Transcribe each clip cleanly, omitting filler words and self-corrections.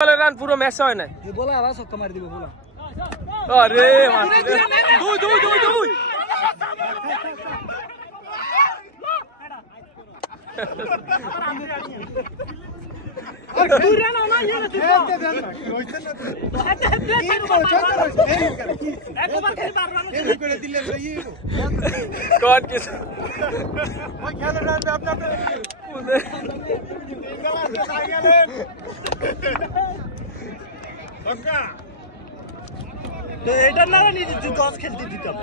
Run পুরো match হয় না বলা আবার ছক্কা মারি দিব বলা আরে দুই দুই দুই দুই এটা না নিজে দশ খেলতে দিতাম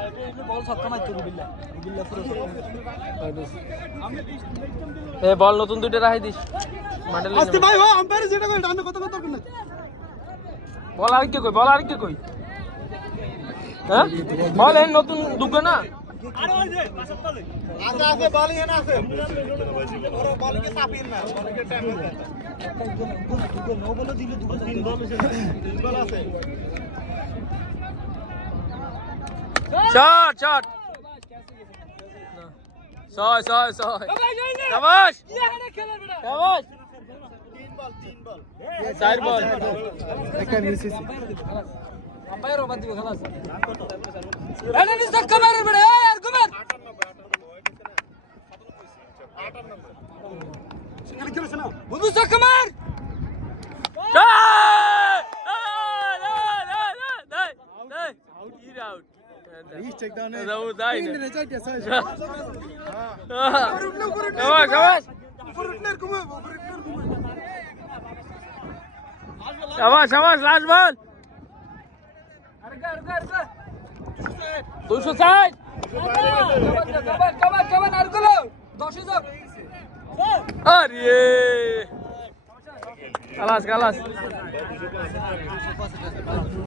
বল ছক্কা মারতে রুবিল্লা রুবিল্লা পুরো এ বল নতুন দুইটা রাখি দিস মডেল আস্তে ভাই ভাই আম্পায়ার যেটা কই ডানে কত কত না বল আর কি কই বল আর কি কই হ্যাঁ বল এই নতুন দুটো না আরে ওই যে পাশে পালে আছে আছে বল এখানে আছে ওর বল কে চাপিন না বল কে টাইম আছে দুটো নো বল দিলে দুটো তিন বল আছে তিন বল আছে শট শট ছয় ছয় ছয় শাবাশ শাবাশ তিন বল চার বল একটা মিস আম্পায়ার ওভার দিব খালাস এটা নি ছক্কা মারে বড় আর কুমার 98 সিঙ্গেল খেলছ না বুদু ছক্কা মার out He's check down. Shabash, last ball. 260. Come on, Arkulo. 10 up. Arey. Kalas.